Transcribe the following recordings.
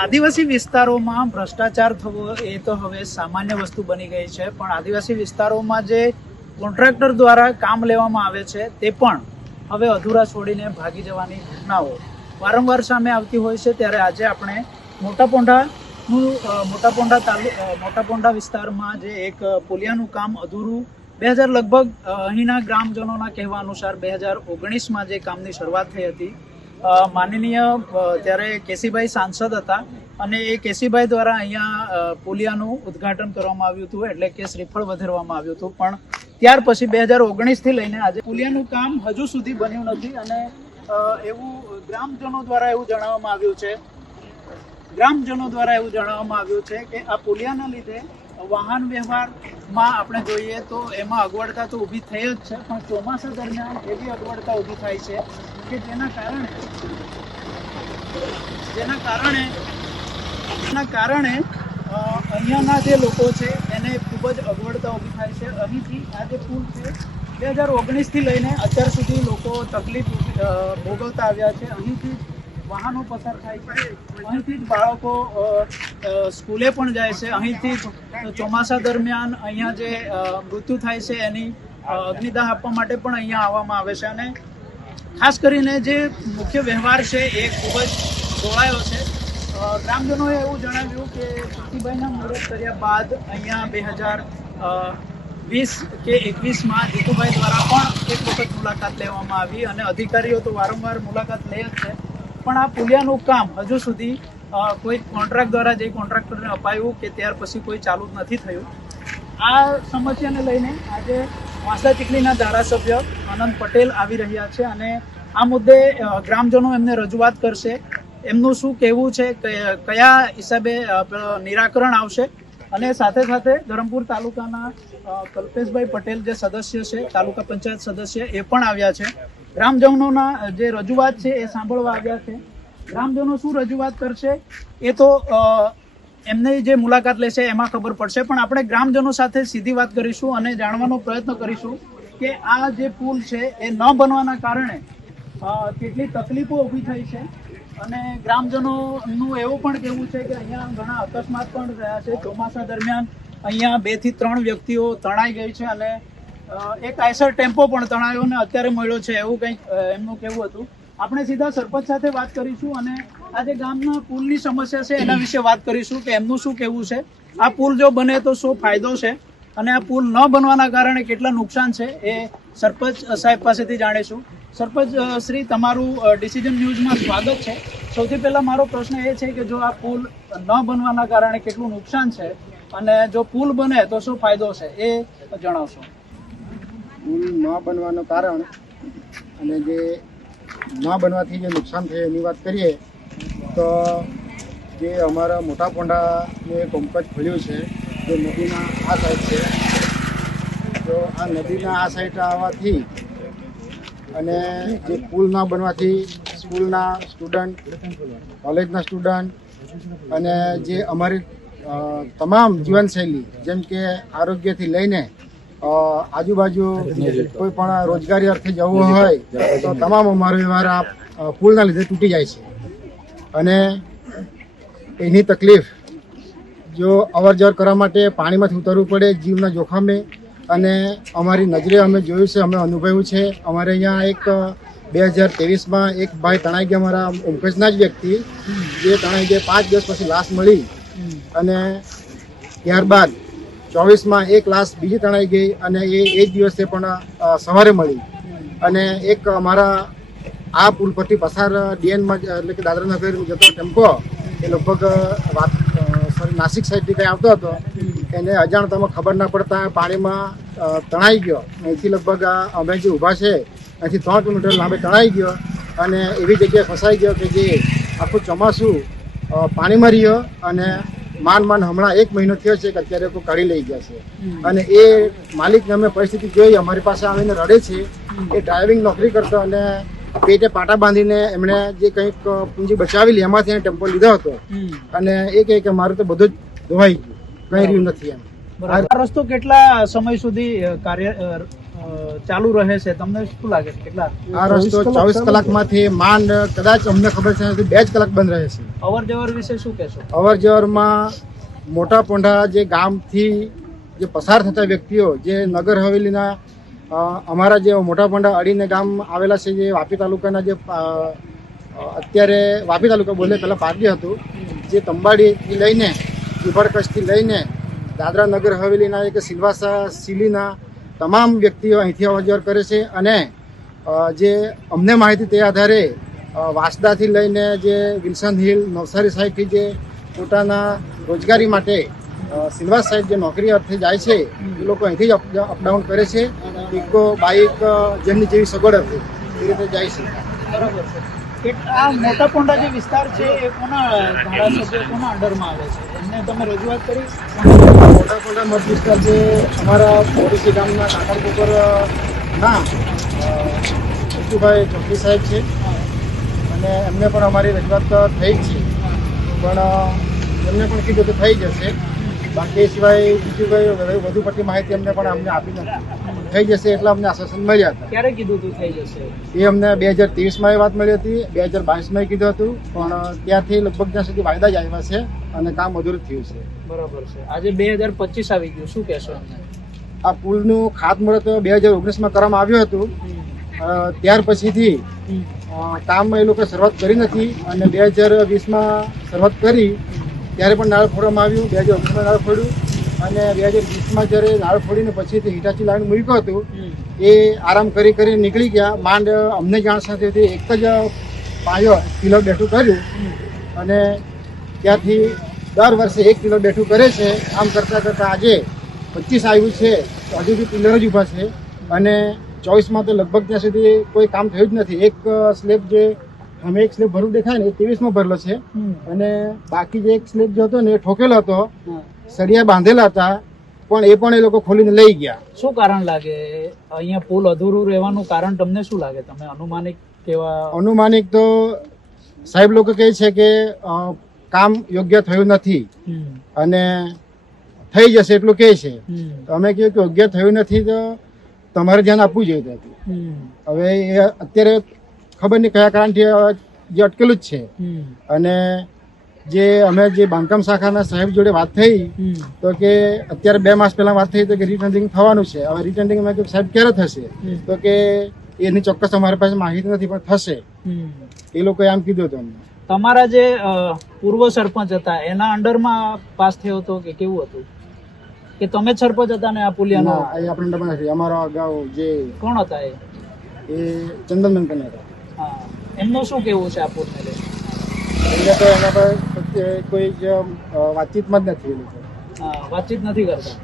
આદિવાસી વિસ્તારોમાં ભ્રષ્ટાચાર થવો એ તો હવે સામાન્ય વસ્તુ બની ગઈ છે, પણ આદિવાસી વિસ્તારોમાં જે કોન્ટ્રાક્ટર દ્વારા કામ લેવામાં આવે છે તે પણ હવે અધૂરા છોડીને ભાગી જવાની ઘટનાઓ વારંવાર સામે આવતી હોય છે। ત્યારે આજે આપણે મોટા પોંઢા વિસ્તારમાં જે એક પુલિયાનું કામ અધૂરું 2000 લગભગ અહીંના ગ્રામજનોના કહેવા અનુસાર 2019માં જે કામની શરૂઆત થઈ હતી, માનનીય ત્યારે કેસીભાઈ સાંસદ હતા અને એ કેસીભાઈ દ્વારા અહીંયા પુલિયાનું ઉદ્ઘાટન કરવામાં આવ્યું હતું, એટલે કે શ્રીફળ વધેરવામાં આવ્યું હતું। પણ ત્યાર પછી 2019થી લઈને આજે પુલિયાનું કામ હજુ સુધી બન્યું નથી અને એવું ગ્રામજનો દ્વારા એવું જણાવવામાં આવ્યું છે કે આ પુલિયાના લીધે વાહન વ્યવહારમાં આપણે જોઈએ તો એમાં અગવડતા તો ઊભી થઈ જ છે, પણ ચોમાસા દરમિયાન એવી અગવડતા ઊભી થાય છે કે જેના કારણે અહીંયાના જે લોકો છે એને ખૂબ જ અગવડતા ઊભી થાય છે। અહીંથી આ જે પુલ છે 2019થી લઈને અત્યાર સુધી લોકો તકલીફ ભોગવતા આવ્યા છે। અહીંથી વાહનો પસાર થાય છે, અહીંથી જ બાળકો સ્કૂલે પણ જાય છે, અહીંથી જ ચોમાસા દરમિયાન અહીંયા જે મૃત્યુ થાય છે એની અગ્નિદાહ આપવા માટે પણ અહીંયા આવવામાં આવે છે અને ખાસ કરીને જે મુખ્ય વ્યવહાર છે એ ખૂબ જ જોડાયો છે। ગ્રામજનોએ એવું જણાવ્યું કે સતીભાઈના મુહૂર્ત કર્યા બાદ અહીંયા 2020 કે 21માં જીતુભાઈ દ્વારા પણ એક વખત મુલાકાત લેવામાં આવી અને અધિકારીઓ તો વારંવાર મુલાકાત લે જ છે, પણ આ પુલિયાનું કામ હજુ સુધી કોઈ કોન્ટ્રાક્ટ દ્વારા જે કોન્ટ્રાક્ટરને અપાયું કે ત્યાર પછી કોઈ ચાલુ નથી થયું। આ સમસ્યાને લઈને આજે વાંસદા ચીખલીના ધારાસભ્ય આનંદ પટેલ આવી રહ્યા છે અને આ મુદ્દે ગ્રામજનો એમને રજૂઆત કરશે, એમનું શું કહેવું છે, કયા હિસાબે નિરાકરણ આવશે અને સાથે સાથે ધરમપુર તાલુકાના કલ્પેશભાઈ પટેલ જે સદસ્ય છે, તાલુકા પંચાયત સદસ્ય, એ પણ આવ્યા છે। ગ્રામજનોના જે રજૂઆત છે એ સાંભળવા આવ્યા છે। ગ્રામજનો શું રજૂઆત કરશે એ તો એમને જે મુલાકાત લેશે એમાં ખબર પડશે, પણ આપણે ગ્રામજનો સાથે સીધી વાત કરીશું અને જાણવાનો પ્રયત્ન કરીશું કે આ જે પુલ છે એ ન બનવાના કારણે કેટલી તકલીફો ઊભી થઈ છે અને ગ્રામજનોનું એવું પણ કહેવું છે કે અહીંયા ઘણા અકસ્માત પણ થયા છે। ચોમાસા દરમિયાન અહીંયા 2 થી 3 વ્યક્તિઓ તણાઈ ગઈ છે અને એક આઈસર ટેમ્પો પણ તણાયો ને અત્યારે મળ્યો છે, એવું કંઈક એમનું કહેવું હતું। આપણે સીધા સરપંચ સાથે વાત કરીશું અને આ જે ગામના પુલની સમસ્યા છે એના વિશે વાત કરીશું કે એમનું શું કહેવું છે, આ પુલ જો બને તો શું ફાયદો છે અને આ પુલ ન બનવાના કારણે કેટલા નુકસાન છે એ સરપંચ સાહેબ પાસેથી જાણીશું। સરપંચ શ્રી, તમારું ડિસિઝન ન્યૂઝમાં સ્વાગત છે। સૌથી પહેલા મારો પ્રશ્ન એ છે કે જો આ પુલ ન બનવાના કારણે કેટલું નુકસાન છે અને જો પુલ બને તો શું ફાયદો છે એ જણાવશો। પુલ ન બનવાનું કારણ અને જે ન બનવાથી જે નુકસાન થયું એની વાત કરીએ તો જે અમારા મોટા પોંઢાનું એક કોમ્પેક્સ ખોલ્યું છે જે નદીના આ સાઈડ છે, તો આ નદીના આ સાઈડ આવવાથી અને જે પુલ ન બનવાથી સ્કૂલના સ્ટુડન્ટ, કોલેજના સ્ટુડન્ટ અને જે અમારી તમામ જીવનશૈલી જેમ કે આરોગ્યથી લઈને આજુબાજુ કોઈ પણ રોજગારી અર્થે જવું હોય તો તમામ અમારો વ્યવહાર આ પુલના લીધે તૂટી જાય છે અને એની તકલીફ જો અવર જવર કરવા માટે પાણીમાંથી ઉતરવું પડે જીવના જોખમે અને અમારી નજરે અમે જોયું છે, અમે અનુભવ્યું છે। અમારે અહીંયા એક 2023માં એક ભાઈ તણાઈ ગયા, અમારા ઓમકેશના જ વ્યક્તિ જે તણાઈ ગયા, 5 દિવસ પછી લાશ મળી અને ત્યારબાદ 24માં એક લાશ બીજી તણાઈ ગઈ અને એ જ દિવસે પણ સવારે મળી અને એક અમારા આ પુલ પરથી પસાર ડીએનમાં એટલે કે દાદરાનગર જતો ટેમ્પો એ લગભગ નાસિક સાઈડથી કંઈ આવતો હતો, એને અજાણતામાં ખબર ના પડતા પાણીમાં તણાઈ ગયો। અહીંથી લગભગ અમે જે ઊભા છે અહીંથી 3 કિલોમીટર લાંબે તણાઈ ગયો અને એવી જગ્યાએ ફસાઈ ગયો કે જે આખું ચોમાસું પાણીમાં રહ્યો અને માંડ હમણાં 1 મહિનો થયો છે કે અત્યારે કોઈ કાઢી લઈ ગયા છે અને એ માલિકને અમે પરિસ્થિતિ જોઈ, અમારી પાસે આવીને રડે છે। એ ડ્રાઇવિંગ નોકરી કરતો અને પેટે પાટા બાંધીને એમણે જે કંઈક પૂંજી બચાવેલી એમાંથી ટેમ્પો લીધો હતો અને એ કહે કે મારું તો બધું જ ધોવાઈ ગયું, કંઈ રહ્યું નથી એમ। બરાબર. આ રસ્તો કેટલા સમય સુધી ચાલુ રહે છે, તમને શું લાગે છે કેટલા? આ રસ્તો 24 કલાકમાંથી માંડ કદાચ અમને ખબર છે 2 જ કલાક બંધ રહે છે. અવર જવર વિશે શું કહેશો? અવર જવરમાં મોટા પોંઢા જે ગામથી જે પસાર થતા વ્યક્તિઓ, જે નગર હવેલીના અમારા જે મોટા પોંઢા અડીને ગામ આવેલા છે, જે વાપી તાલુકાના, જે અત્યારે વાપી તાલુકા બોલે પહેલાં પારડી હતું, જે તંબાડીથી લઈને ઉભરકચ્છથી લઈને દાદરા નગર હવેલીના એક સિલવાસા સિલીના તમામ વ્યક્તિઓ અહીંથી અવર કરે છે. અને જે અમને માહિતી તે આધારે વાંસદાથી લઈને જે વિલ્સન હિલ, નવસારી સાઈડથી જે પોતાના રોજગારી માટે સિલવાસ સાઈડ જે નોકરી અર્થે જાય છે, એ લોકો અહીંથી જ અપડાઉન કરે છે. ઇકો, બાઇક, જેમની જેવી સગવડ હતી એ રીતે જાય છે. બરાબર છે. આ મોટા પોંઢા જે વિસ્તાર છે એ કોના ધારાસભ્ય કોના અંડરમાં આવે છે, એમને તમે રજૂઆત કરી? મોટા પોંઢા મત વિસ્તાર જે અમારા મોરીસી ગામના કાકરપુર ના વિશુભાઈ ચોકડી સાહેબ છે, અને એમને પણ અમારી રજૂઆત થઈ જ છે, પણ એમને પણ કીધું તો થઈ જશે. બાકી સિવાય બીજું કંઈ વધુ પડતી માહિતી અમને પણ અમને આપી નથી. થઈ જશે એટલે અમને આશ્વાસન મળ્યા હતા. ક્યારે કીધું તું થઈ જશે? એ અમને 2023માં એ વાત મળી હતી, 2022માં કીધું હતું, પણ ત્યાંથી લગભગ ત્યાં સુધી વાયદા જ આવ્યા છે અને કામ અધૂરું થયું છે. બરાબર છે. આજે 2025 આવી ગયું, શું કહેશો એમને? આ પુલનું ખાતમુહૂર્ત 2019માં કરવામાં આવ્યું હતું. ત્યાર પછીથી કામમાં એ લોકોએ શરૂઆત કરી નથી, અને 2020માં શરૂઆત કરી ત્યારે પણ નાળ ફોડવામાં આવ્યું. 2019માં નાળ ફોડ્યું, અને 2020માં જ્યારે નાળ ફોડીને પછીથી હિટાચી લાઈન મૂક્યું હતું, એ આરામ કરી નીકળી ગયા. માંડ અમને જાણ સાથેથી એક જ પાયો કિલો બેઠું કર્યું, અને ત્યાંથી દર વર્ષે 1 કિલો બેઠું કરે છે. આમ કરતાં આજે 25 આવ્યું છે, હજુ બી પિલર જ ઊભા છે, અને 24માં તો લગભગ ત્યાં સુધી કોઈ કામ થયું જ નથી. એક સ્લેબ જે અમે એક સ્લેબ ભરું દેખાય ને, એ 23માં ભરેલો છે, અને બાકી જે એક સ્લેબ જે હતો ને એ ઠોકેલો હતો, સળિયા બાંધેલા હતા, પણ એ પણ એ લોકો ખોલીને લઈ ગયા. શું કારણ લાગે અહીંયા પુલ અધૂરું રહેવાનું કારણ તમને શું લાગે? તમે અનુમાનિક કેવા? અનુમાનિક તો સાહેબ લોકો કહે છે કે કામ યોગ્ય થયું નથી અને થઈ જશે એટલું કહે છે. તો અમે કહ્યું કે યોગ્ય થયું નથી તો તમારે ધ્યાન આપવું જોઈએ. હવે એ અત્યારે ખબર નહીં કયા કારણથી જે અટકેલું જ છે. અને જે અમે જે બાંધકામ શાખાના સાહેબ જોડે વાત થઈ તો કે અત્યારે 2 માસ પહેલા વાત થઈ તો કે રીટેન્ડિંગ થવાનું છે. હવે રીટેન્ડિંગ મેં કહ્યું સાહેબ ક્યારે થશે? તો કે એની ચોક્કસ અમારી પાસે માહિતી નથી, પણ થશે એ લોકોએ આમ કીધું હતું અમને. તમારા જે પૂર્વ સરપંચ હતા એના અંડરમાં પાસ થયો હતો કે કેવું હતું? કે તમે જ સરપંચ હતા ને આ પુલિયાનો? આપણે ડબલ નથી. અમારા અગાઉ જે કોણ હતા એ ચંદનબેન કને હતા. હા, એમનું શું કેવું છે આ પુલને લઈને? એટલે તો એના પર કોઈ જ વાતચીતમાં જ નથી. વાતચીત નથી કરતા.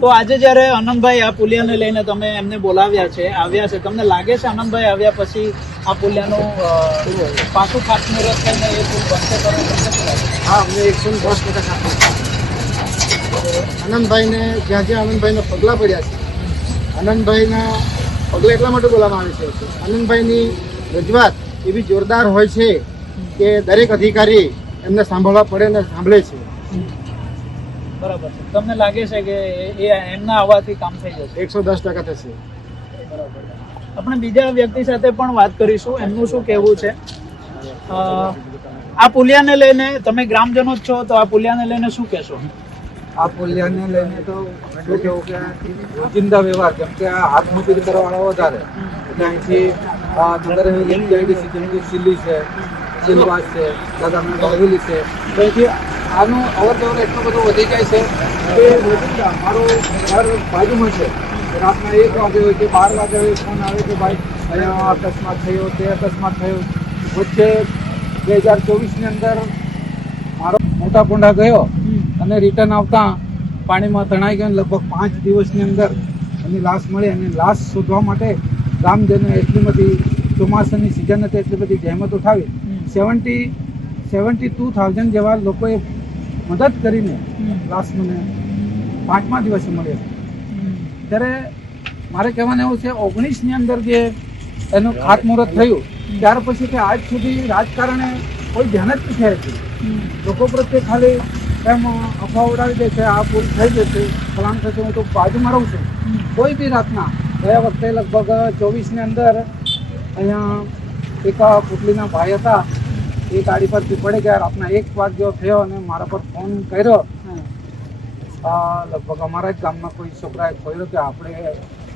તો આજે જ્યારે આનંદભાઈ આ પુલિયાને લઈને તમે એમને બોલાવ્યા છે, આવ્યા છે, તમને લાગે છે આનંદભાઈ આવ્યા પછી આ પુલિયાનું પાછું ખાતમુહૂર્ત થઈને એ પુલ બનશે કરવાનું? હા, અમને 110% ખાતરી. આનંદભાઈને જ્યાં જ્યાં આનંદભાઈના પગલાં પડ્યા છે, આનંદભાઈના પગલાં એટલા માટે બોલવામાં આવે છે. આનંદભાઈની રજૂઆત એવી જોરદાર હોય છે કે દરેક અધિકારી એમને સાંભળવા પડે ને સાંભળે છે. બરાબર છે. તમને લાગે છે કે એ એમના આવવાથી કામ થઈ જશે? 110% થશે. બરાબર. આપણે બીજા વ્યક્તિ સાથે પણ વાત કરીશું, એમનું શું કહેવું છે. આ પુલિયાને લઈને તમે ગ્રામજનો જ છો, તો આ પુલિયાને લઈને શું કહેશો? આ પુલિયાને લઈને તો શું કહેવું કે રોજિંદા વ્યવહાર, કેમ કે આ હાથ મજૂરી કરવાવાળા વધારે, એટલે અહીંથી નગર સિલ્લી છે, સિલવાસ છે, દાદા હવેલી છે, તો અહીંથી આનું અવર જવર એટલું બધું વધી જાય છે કે રોજિંદા મારું ઘર બાજુમાં છે, રાતના 1 વાગે હોય કે 12 વાગે હોય ફોન આવે કે ભાઈ અહીંયા અકસ્માત થયો, તે અકસ્માત થયો. વચ્ચે 2024ની અંદર મારો મોટા પોંઢા ગયો અને રિટર્ન આવતા પાણીમાં તણાઈ ગયો. લગભગ 5 દિવસની અંદર એની લાશ મળી, અને લાશ શોધવા માટે ગામજનો એટલી બધી ચોમાસાની સિઝન હતી એટલી બધી જહેમત ઉઠાવી. 72,000 જેવા લોકોએ મદદ કરીને લાશ મને 5મા દિવસે મળી હતી. ત્યારે મારે કહેવાનું એવું છે 19ની અંદર જે એનું ખાતમુહૂર્ત થયું ત્યાર પછી કે આજ સુધી રાજકારણે કોઈ ધ્યાન જ નથી આપ્યું. લોકો પ્રત્યે ખાલી એમ અફવા ઉડાવી દે છે આ પુલ થઈ જશે ફલાણ થશે. હું તો બાજુમાં રહું છું. કોઈ બી રાતના ગયા વખતે લગભગ 24 ની અંદર અહીંયા એક પુતલીના ભાઈ હતા, એ ગાડી પરથી પડી ગયા. રાતના 1 વાગ્યો થયો અને મારા પર ફોન કર્યો. લગભગ અમારા જ ગામના કોઈ છોકરાએ કહ્યું કે આપણે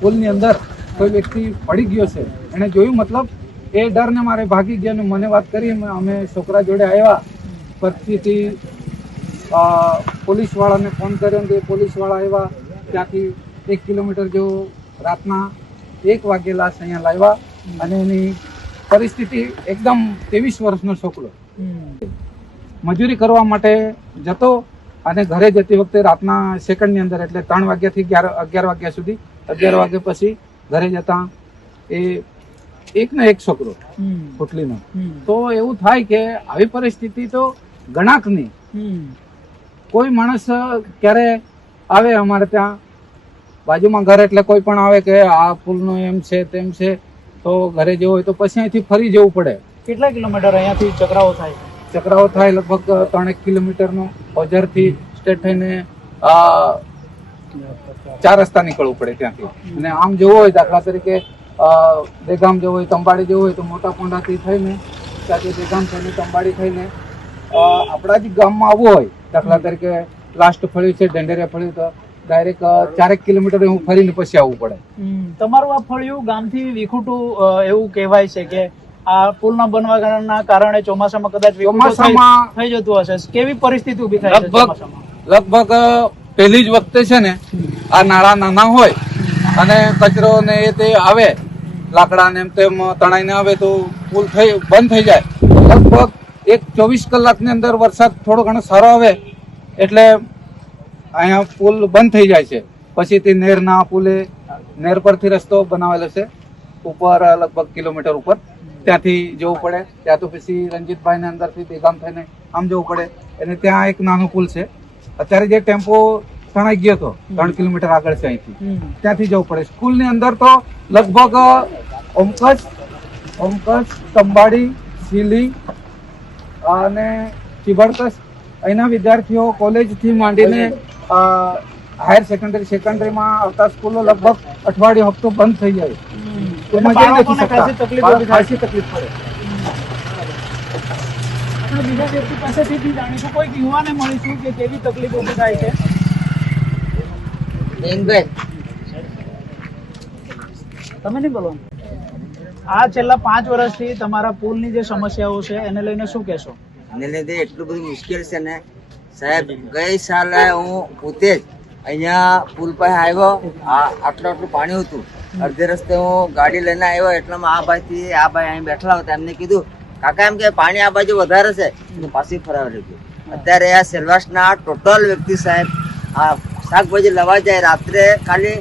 પુલની અંદર કોઈ વ્યક્તિ પડી ગયો છે. એને જોયું, મતલબ એ ડરને મારે ભાગી ગયા અને મને વાત કરી. અમે છોકરા જોડે આવ્યા. પછીથી પોલીસવાળાને ફોન કર્યો અને પોલીસવાળા આવ્યા. ત્યાંથી 1 કિલોમીટર જેવું રાતના 1 વાગે લાશ અહીંયા લાવ્યા. અને એની પરિસ્થિતિ એકદમ 23 વર્ષનો છોકરો મજૂરી કરવા માટે જતો અને ઘરે જતી વખતે રાતના સેકન્ડની અંદર એટલે 3 વાગ્યાથી 11 વાગ્યા સુધી, 11 વાગ્યા પછી ઘરે જતા એ એક ને એક છોકરો પુતલીનો. તો એવું થાય કે આવી પરિસ્થિતિ તો ગણાકની. કોઈ માણસ ક્યારે આવે અમારે ત્યાં બાજુમાં ઘર એટલે કોઈ પણ આવે કે આ પુલનો એમ છે તેમ છે, તો ઘરે જવું હોય તો પછી અહીંથી ફરી જવું પડે. કેટલા કિલોમીટર અહીંયાથી ચક્રાવો થાય? ચક્રાવો થાય લગભગ 3 કિલોમીટરનો. ઓજરથી સ્ટેટ થઈને 4 રસ્તા નીકળવું પડે ત્યાંથી. અને આમ જવું હોય દાખલા તરીકે દેગામ જવું હોય, તંબાડી જવું હોય તો મોટા પોંડાથી થઈને ત્યાંથી દેગામ થઈને તંબાડી થઈને આપણા જ ગામમાં આવવું હોય, દાખલા તરીકે લાસ્ટ ફળ્યું છે ઢંઢેરિયા ફળ્યું, તો ડાયરેક્ટ 4 કિલોમીટર હું ફરીને પછી આવવું પડે. તમારું આ ફળિયું ગામથી વિખૂટું એવું કહેવાય છે કે આ પુલ ના બનવાના કારણે ચોમાસામાં કદાચ ચોમાસામાં થઈ જતું હશે. કેવી પરિસ્થિતિ ઉભી થાય છે ચોમાસામાં? લગભગ પહેલી જ વખતે છે ને આ નાળા નાના હોય અને કચરો ને એ તે આવે, લાકડા ને એમ તેમ તણાઈને આવે તો પુલ બંધ થઈ જાય. લગભગ 24 કલાકની અંદર વરસાદ થોડો ઘણો સારો આવે એટલે અહીંયા પુલ બંધ થઈ જાય છે. પછી તે નહેરના પુલે, નહેર પરથી રસ્તો બનાવેલો છે ઉપર લગભગ કિલોમીટર ઉપર, ત્યાંથી જવું પડે. ત્યાં તો પછી રંજીતભાઈ ને અંદરથી બેગામ થઈને આમ જવું પડે. અને ત્યાં એક નાનો પુલ છે. અત્યારે જે ટેમ્પો તણાઈ ગયો હતો 3 કિલોમીટર આગળ છે અહીંથી, ત્યાંથી જવું પડે. સ્કૂલની અંદર તો લગભગ ઓમકચ, તંબાડી, સીલી અને ચિબડકસ અહીંના વિદ્યાર્થીઓ કોલેજથી માંડીને હાયર સેકન્ડરીમાં આવતા સ્કૂલો લગભગ અઠવાડિયે હપ્તો બંધ થઈ જાય. ખાસી તકલીફ પડે. આપણે બીજા વ્યક્તિ પાસેથી જાણીશું, કોઈક યુવાને મળીશું કે કેવી તકલીફ ઉભી થાય છે. તમે નહીં બોલો. આ છેલ્લા 5 વર્ષથી તમારા પુલની જે સમસ્યાઓ છે એને લઈને શું કહેશો? એને લીધે એટલું બધું મુશ્કેલ છે ને સાહેબ. ગઈ સાલે હું પોતે જ અહીંયા પુલ પાસે આવ્યો, આટલું પાણી હતું. અડધે રસ્તે હું ગાડી લઈને આવ્યો એટલામાં આ ભાઈ અહીં બેઠેલા હતા. એમને કીધું કાકા એમ કે પાણી આ બાજુ વધારે છે, પાછી ફરાવી લીધું. અત્યારે આ સેલવાસના ટોટલ વ્યક્તિ સાહેબ આ શાકભાજી લેવા જાય રાત્રે ખાલી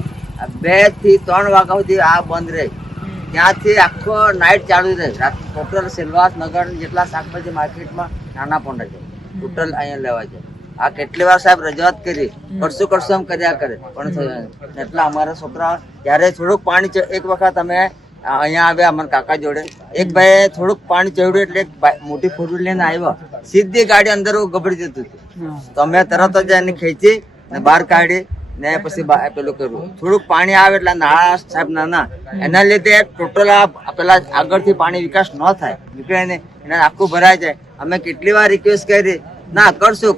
2 થી 3 વાગ્યા સુધી આ બંધ રહે. ત્યાંથી આખો નાઇટ ચાલુ રહે. ટોટલ સેલવાસ નગર જેટલા શાકભાજી માર્કેટમાં નાના પોંડા છે ટોટલ અહીંયા લેવા જાય. આ કેટલી વાર સાહેબ રજૂઆત કરી, કરશું એમ કર્યા કરે પણ એટલા અમારા છોકરા ત્યારે થોડુંક પાણી એક વખત અમે અહીંયા આવ્યા અમારા કાકા જોડે, એક ભાઈ થોડુંક પાણી ચડ્યું એટલે એક મોટી ફોર વ્હીલ લઈને આવ્યો, સીધી ગાડી અંદર ગબડી જતું હતું. તો અમે તરત જ એને ખેંચી ને બહાર કાઢી ને પછી પેલું કર્યું. થોડુંક પાણી આવે એટલે નાળા સાહેબ નાના, એના લીધે ટોટલ પેલા આગળથી પાણી વિકાસ ન થાય, નીકળે ને એના આખું ભરાય જાય. અમે કેટલી વાર રિક્વેસ્ટ કરી, ના કરશું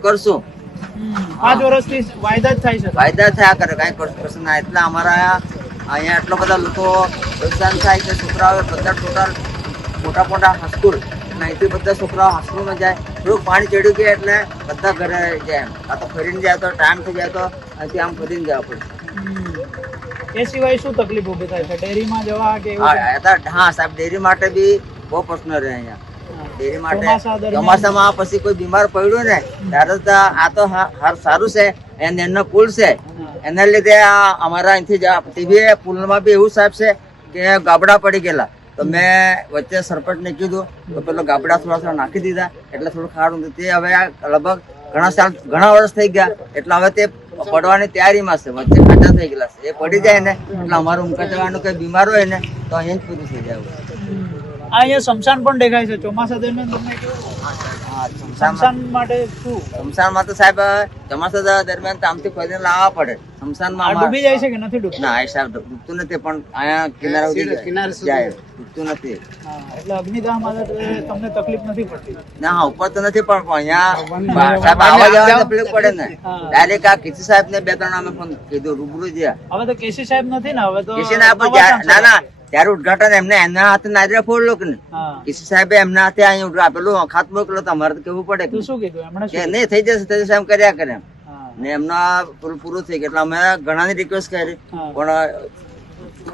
5 વર્ષથી વાયદા જ થાય છે, વાયદા થયા કરે, કઈ કરશું ના. એટલે અમારા અહીંયા એટલા બધા લોકો નુકસાન થાય કે છોકરાઓ બધા ટોટલ મોટા હાઈસ્કૂલ અહીંથી બધા છોકરાઓ હાઈસ્કૂલમાં જાય. થોડુંક પાણી ચડ્યું ગયા એટલે બધા ઘરે જાય. આ તો ફરીને જાય તો ટાઈમ થઈ જાય તો અહીંથી આમ ફરીને જવા પડે. એ સિવાય શું તકલીફ ઉભી થાય છે? ડેરીમાં જવા કે હા સાહેબ, ડેરી માટે બી બહુ પ્રશ્ન રહે અહીંયા. ડેરી માટે ચોમાસામાં પછી કોઈ બીમાર પડ્યું ને ત્યારે આ તો સારું છે, એનો પુલ છે એના લીધે અમારા અહીંથી પુલમાં બી એવું સાહેબ છે કે ગાબડા પડી ગયેલા. તો મેં વચ્ચે સરપંચને કીધું તો પેલો ગાબડા થોડા નાખી દીધા એટલે થોડું ખારું. તે હવે લગભગ ઘણા વર્ષ થઈ ગયા એટલે હવે તે પડવાની તૈયારીમાં છે, વચ્ચે ખાટા થઈ ગયેલા છે. એ પડી જાય ને એટલે અમારું ઊંઘા જવાનું કઈ બીમાર હોય ને તો અહીં જ પૂરું થઈ જાય. અહીંયા શમશાન પણ દેખાય છે ચોમાસા દરમિયાન. તમને કેવું? હા, શમશાનમાં સ્મશાન માટે શું શમશાનમાં તો સાહેબ ચોમાસા દરમિયાન તો આમથી ખોદીને લાવવા પડે. શમશાનમાં આ ડૂબી જાય છે કે નથી ડૂબતું? ના, એ સાહેબ ડૂબતું નથી, પણ અહીંયા કિનારા સુધી જાય, ડૂબતું નથી. હા, એટલે અગ્નિદાહ માટે તમને તકલીફ નથી પડતી? ના, હા, ઉપર તો નથી, પણ અહીંયા સાહેબ આવવા જવાની તકલીફ પડે ને. ડાયરેક્ટ આ કેસી સાહેબ ને 2-3 અમે ફોન કીધું, રૂબરૂ જ્યાં. હવે તો કેસી સાહેબ નથી ને, હવે તો કેસી ના ના, ત્યારે ઉદઘાટન એમના હાથે નાદરા ફોડલો કે હા. કેસી સાહેબે એમના હાથે અહીંયા આપેલું ખાત મોકલો, તમારે તો કેવું પડે તું શું કીધું એમણે? કે નહીં થઈ જશે એમ કર્યા કરે એમ. હા. ને એમના પૂરું થઈ ગયું એટલે અમે ઘણાની રિક્વેસ્ટ કરી, હા. પણ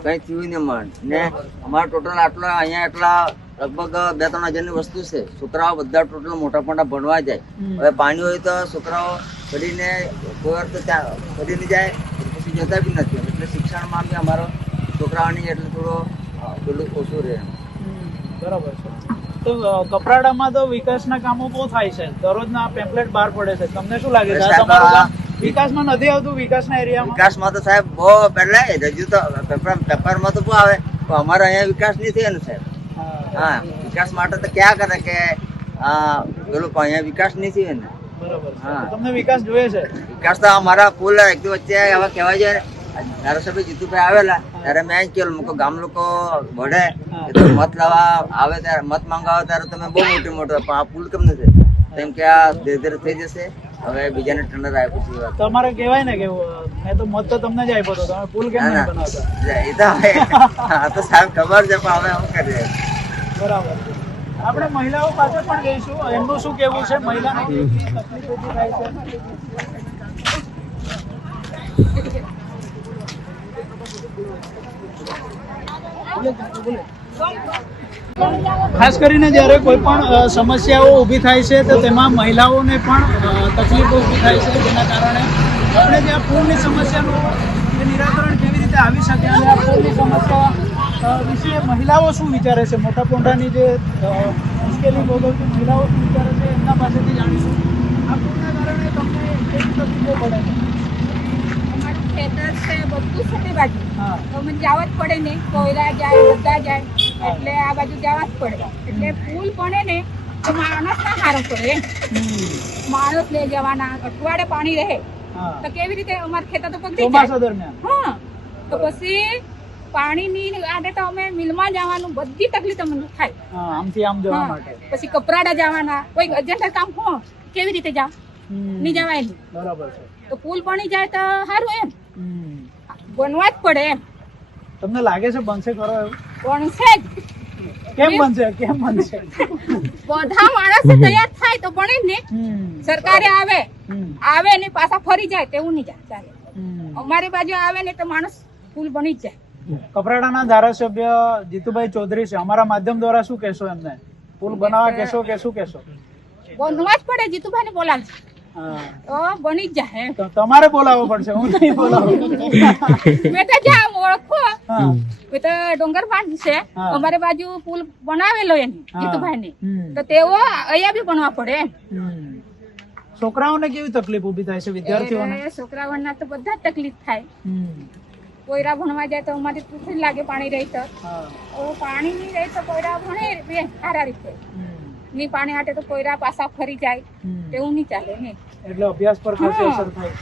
કઈ થયું નહીં મન. ને અમારા ટોટલ આટલા અહીંયા એટલા લગભગ 2-3 હજારની વસ્તુ છે. છોકરાઓ બધા ટોટલ મોટા મોટા ભણવા જાય. હવે પાણી હોય તો છોકરાઓ ફરીને કોઈ વાર તો ત્યાં ફરીને જાય, પછી જતા બી નથી. એટલે શિક્ષણમાં બી અમારો છોકરાઓની એટલે થોડો પેલું ઓછું રહે. બરાબર છે. તો કપરાડામાં તો વિકાસના કામો બહુ થાય છે, દરરોજના પેમ્પલેટ બહાર પડે છે. તમને શું લાગે છે આ સાહેબ, તમારું ગામ વિકાસમાં નથી આવતું? વિકાસના એરિયામાં વિકાસમાં તો સાહેબ બહુ પહેલા રજૂ તો પેપરમાં તો બહુ આવે, પણ અમારે અહીંયા વિકાસ નહીં થયો ને સાહેબ. હા, વિકાસ માટે તો ક્યાં કરે કે પેલું પણ અહીંયા વિકાસ નહીં થયો ને. બરાબર છે. હા. તો તમને વિકાસ જોઈએ છે? વિકાસ તો અમારા પુલ એક વચ્ચે હવે કહેવાય છે ને, ધારાસભ્ય જીતુભાઈ આવેલા ત્યારે મેં જ કહેલું, ગામ લોકો ભળે મત લેવા આવે ત્યારે મત માંગાવો ત્યારે તમે બહુ મોટો પણ આ પુલ કેમ નથી? તેમ કે આ ધીરે ધીરે થઈ જશે. હવે બીજાને ટેન્ડર આપ્યું છે. વાત તમારે કહેવાય ને કે મેં તો મત તો તમને જ આપ્યો હતો, તમે પુલ કેમ નહીં બનાવતા? એ તો હવે આ તો સાહેબ ખબર છે, પણ હવે શું કરીએ. બરાબર. આપણે મહિલાઓ પાસે પણ જઈશું, એમનું શું કેવું છે? મહિલાને કેવી તકલીફ ઊભી થાય છે? ખાસ કરીને જ્યારે કોઈ પણ સમસ્યાઓ ઊભી થાય છે તો તેમાં મહિલાઓને પણ તકલીફો ઊભી થાય છે, જેના કારણે આપણે જે આ પૂરની સમસ્યાનું નિરાકરણ કેવી રીતે આવી શકે અને આ પૂરની સમસ્યા વિશે મહિલાઓ શું વિચારે છે, મોટા પોંડાની જે મુશ્કેલી ભોગવતી મહિલાઓ શું વિચારે છે એમના પાસેથી જાણીશું. આ પૂરના કારણે તમને કેવી તકલીફો પડે છે? અમારું ખેતર છે બધું છે તે બાજુ, હા. તો મને જવા જ પડે ને, કોયલા જાય બધા જાય, એટલે આ બાજુ જવા જ પડે. એટલે પુલ બને ને તો માણસ ના હારો પડે. માણસ લઈ જવાના, અઠવાડિયે પાણી રહે હા. તો કેવી રીતે અમારા ખેતર તો પકડી ચોમાસા જાય. દરમિયાન હા, તો પછી પાણીની આડે તો અમે મિલમાં જવાનું બધી તકલીફ અમને થાય. હા, આમથી આમ જવા હા. માટે. પછી કપરાડા જવાના, કોઈ અર્જન્ટ કામ હો કેવી રીતે જાવ? હમ. નહીં જવાય નહીં. બરાબર છે. તો પુલ બની જાય તો સારું એમ, હમ. બનવા જ પડે એમ. તમને લાગે છે બનશે ખરો એવું? બનશે જ. કેમ બનશે? કેમ બનશે? બધા માણસો તૈયાર થાય તો બને જ ને. હમ. સરકારે આવે હમ. આવે ને પાછા ફરી જાય તેવું નહીં જાય ચાલે. હમ. અમારી બાજુ આવે ને તો માણસ પુલ બની જ જાય. કપરાડાના ધારાસભ્ય જીતુભાઈ ચૌધરી છે, અમારા માધ્યમ દ્વારા શું કહેશો એમને? પુલ બનાવવા કહેશો કે શું કહેશો? બનવા જ પડે. જીતુભાઈ ને બોલાવજો હા. તો બની જ જાય એમ. તો તમારે બોલાવવો પડશે, હું નહીં બોલાવું. મેં તો જામ ઓળખો, હા. મેં તો ડોંગરપાટ છે હા. અમારી બાજુ પુલ બનાવેલો એની હા. જીતુભાઈ ને, હમ. તો તેઓ અહીંયા બી બનવા પડે એમ. હમ. છોકરાઓને કેવી તકલીફ ઊભી થાય છે, વિદ્યાર્થીઓને? એટલે છોકરાઓના તો બધા જ તકલીફ થાય. હમ. કોયરા ભણવા જાય તો અમારી તૂટી લાગે પાણી રહી તો. હા. પાણી નહીં રહે તો કોયરા ભણે બે સારા રીતે. હમ. ની પાણી હાટે તો કોયરા પાછા ફરી જાય, હમ. એવું નહીં ચાલે ને. એટલે અભ્યાસ પર ખાસી હા. અસર થાય.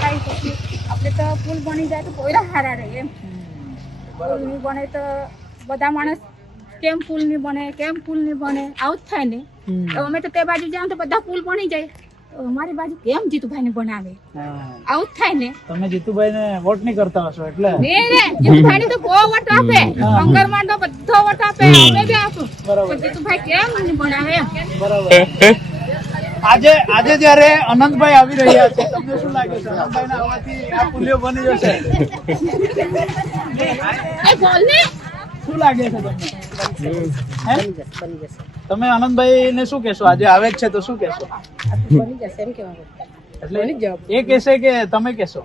થાય પછી આપણે તો પુલ બની જાય તો કોયરા સારા રહે એમ. હમ. પુલ નહીં બને તો બધા માણસ કેમ પુલ નહીં બને, કેમ પુલ નહીં બને, આવું જ થાય ને. હમ. તો અમે તો તે બાજુ જાવ તો બધા પુલ બની જાય, તો અમારી બાજુ કેમ જીતુભાઈ ને બનાવે, હા. આવું જ થાય ને. તમે જીતુભાઈ ને વોટ નહીં કરતા હશો એટલે? ને રે જીતુભાઈ તો બહુ વટ આપે, અંગરમાન તો બધો વટ આપે, અમે બી આપું. બરાબર. પણ જીતુભાઈ કેમ નહીં બનાવે એમ. બરાબર. આજે જ્યારે અનંતભાઈ આવી રહ્યા છે, તમને શું લાગે છે? અનંતભાઈના આવવાથી આ પુલિયો બની જશે? એ બોલ ને. શું લાગે છે તમને? હે? તમે આનંદભાઈ ને શું કહેશો? આજે આવે જ છે તો શું કહેશો? એટલે એ કહેશે કે તમે કહેશો?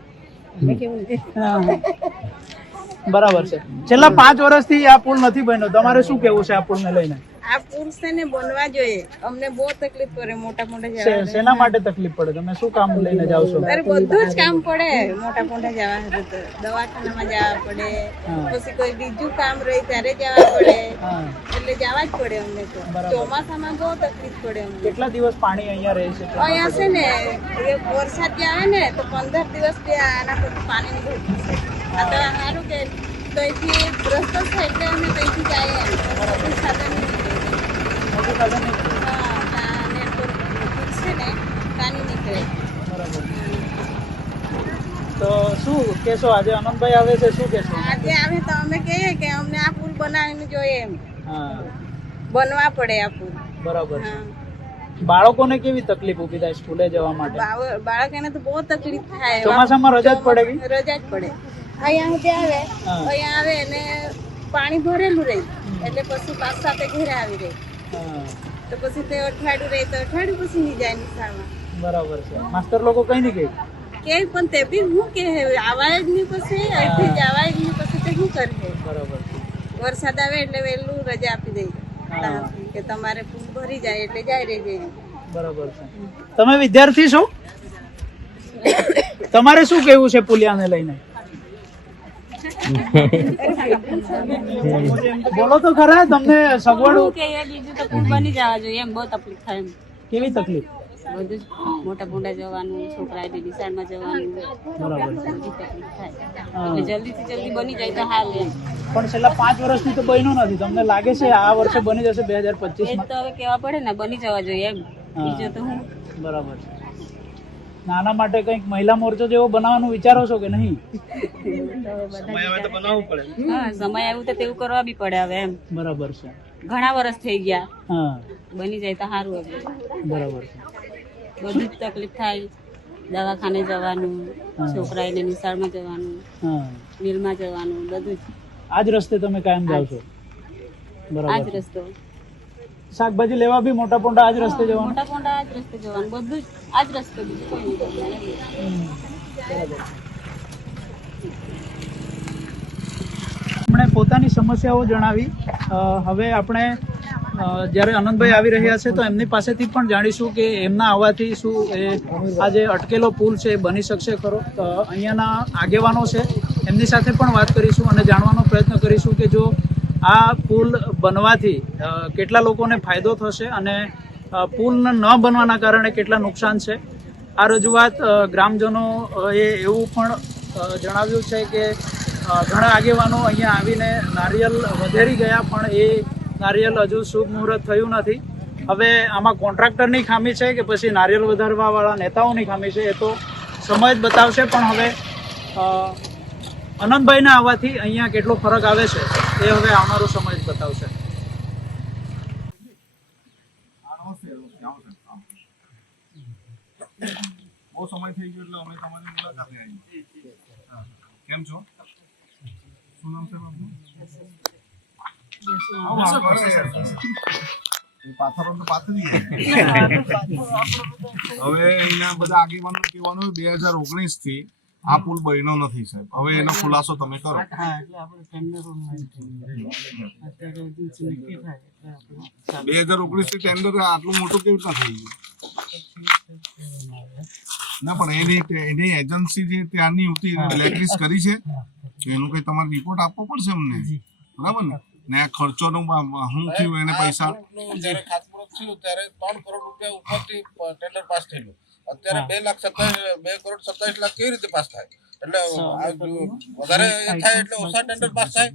બરાબર છે. છેલ્લા 5 વર્ષથી આ પુલ નથી બન્યો, તમારે શું કેવું છે આ પુલને લઈને? આ પુલ છે ને બનવા જોઈએ. અમને બહુ તકલીફ પડે મોટા જવા. શેના માટે તકલીફ પડે? તમે શું કામ લઈને જાવ છો? અરે બધું જ કામ પડે. મોટા જવા હતું તો દવાખાનામાં જવા પડે, પછી કોઈ બીજું કામ રહે ત્યારે જવા પડે, એટલે જવા જ પડે અમને તો. ચોમાસામાં બહુ તકલીફ પડે અમને. કેટલા દિવસ પાણી અહીંયા રહે છે? અહીંયા છે ને વરસાદ જે આવે ને તો 15 દિવસ આના પછી પાણીની ભરતી છે. આ તો સારું કે તો અહીંથી રસ્તો છે એટલે અમે ત્યાંથી જઈએ. સાધન તો શું કેશો? આજે આનંદભાઈ આવે છે, શું કેશો? આજે આવે તો અમે કહીએ કે અમને આ પુલ બનાવીને જોઈએ એમ. હા, બનવા પડે આ પુલ. બરાબર. બાળકોને કેવી તકલીફ ઊભી થાય સ્કૂલે જવા માટે? બાળકોને તો બહુ તકલીફ થાય. ચોમાસામાં રજા જ પડે કે? રજા જ પડે. અહીંયા સુધી આવે, અહીંયા આવે ને પાણી ભરેલું રહે એટલે પછી પાછ સાથે ઘરે આવી રહે. તો પછી તે અઠવાડિયું રહે તો અઠવાડિયું પછી નહીં જાય નિશાળમાં. બરાબર છે. માસ્ટર લોકો કઈ નહીં કહે કે પણ તે બી હું કે આવાય જ નહીં, પછી અહીંથી જવાય જ નહીં, પછી તે શું કરે? બરાબર. વરસાદ આવે એટલે વહેલું રજા આપી દે કે તમારે પુલ ભરી જાય એટલે જાય રહેજે. બરાબર છે. તમે વિદ્યાર્થી છો, તમારે શું કેવું છે પુલિયાને લઈને? બોલો તો ખરા, તમને સગવડ બીજું તો પુલ બની જવા જોઈએ એમ. બહુ તકલીફ થાય એમ. કેવી તકલીફ? બધું મોટા જવાનું, છોકરા નિશાળમાં જવાનું, બરાબર છે. બધી તકલીફ થાય. એટલે જલ્દીથી જલ્દી બની જાય તો હાલ એમ. પણ છેલ્લા 5 વર્ષથી તો બન્યું નથી. તમને લાગે છે આ વર્ષે બની જશે 2025 એ માં? તો હવે કેવા પડે ને, બની જવા જોઈએ એમ. બીજું તો હું બરાબર છે. નાના માટે કંઈક મહિલા મોરચો જેવો બનાવવાનું વિચારો છો કે નહીં? હા, સમય આવ્યું તો તેવું કરવા બી પડે હવે એમ. બરાબર છે. ઘણા વર્ષ થઈ ગયા, હા, બની જાય તો સારું હવે. બરાબર છે. બધી જ તકલીફ થાય. દવાખાને જવાનું, છોકરાને નિશાળમાં જવાનું, હા, મિલમાં જવાનું, બધું જ આ જ રસ્તે તમે કાયમ જાવ છો? આ બરાબર જ છે. રસ્તો. શાકભાજી લેવા બી મોટા પોંડા આ જ રસ્તે જવાનું? મોટા પોંડા આ જ રસ્તે જવાનું, બધું જ આ જ રસ્તો, બીજું કોઈ નહીં જવાનું. બરાબર. આપણે પોતાની સમસ્યાઓ જણાવી. હવે આપણે જ્યારે આનંદભાઈ આવી રહ્યા છે તો એમની પાસેથી પણ જાણીશું કે એમના આવવાથી શું એ આ જે અટકેલો પુલ છે એ બની શકશે ખરો. અહીંયાના આગેવાનો છે એમની સાથે પણ વાત કરીશું અને જાણવાનો પ્રયત્ન કરીશું કે જો આ પુલ બનવાથી કેટલા લોકોને ફાયદો થશે અને પુલ ન બનવાના કારણે કેટલા નુકસાન છે. આ રજૂઆત ગ્રામજનોએ એવું પણ જણાવ્યું છે કે ઘણા આગેવાનો અહીંયા આવીને નારિયેલ વધેરી ગયા પણ એ નારિયેલ હજુ શુભ મુહૂર્ત થયું નથી. હવે આમાં કોન્ટ્રાક્ટરની ખામી છે કે પછી નારિયેલ વધારવાવાળા નેતાઓની ખામી છે એ તો સમય જ બતાવશે. પણ હવે આનંદભાઈના આવવાથી અહીંયા કેટલો ફરક આવે છે એ હવે આવનારો સમય જ બતાવશે. બહુ સમય થઈ ગયો એટલે અમે તમારી મુલાકાતે આવી. કેમ છો? શું નામ છે આપનું? પાથરો તો પાથરી હવે અહીંયા બધા આગેવાનો કહેવાનું 2019 થી આ પુલ બન્યો નથી સાહેબ. હવે એનો ખુલાસો તમે કરો. 2019 થી ટેન્ડર આટલું મોટું કેવી રીતના થઈ ગયું? ના પણ એની એજન્સી જે ત્યાંની હતી બ્લેકલિસ્ટ કરી છે એનું કઈ તમારે રિપોર્ટ આપવો પડશે અમને, બરાબર ને? ને આ ખર્ચોનું શું થયું એને પૈસા? જ્યારે ખાતમુહૂર્ત થયું ત્યારે 3 કરોડ રૂપિયા ઉપરથી ટેન્ડર પાસ થયેલું. અત્યારે 2 કરોડ 27 લાખ કેવી રીતે પાસ થાય? એટલે વધારે થાય એટલે ઓછા ટેન્ડર પાસ થાય.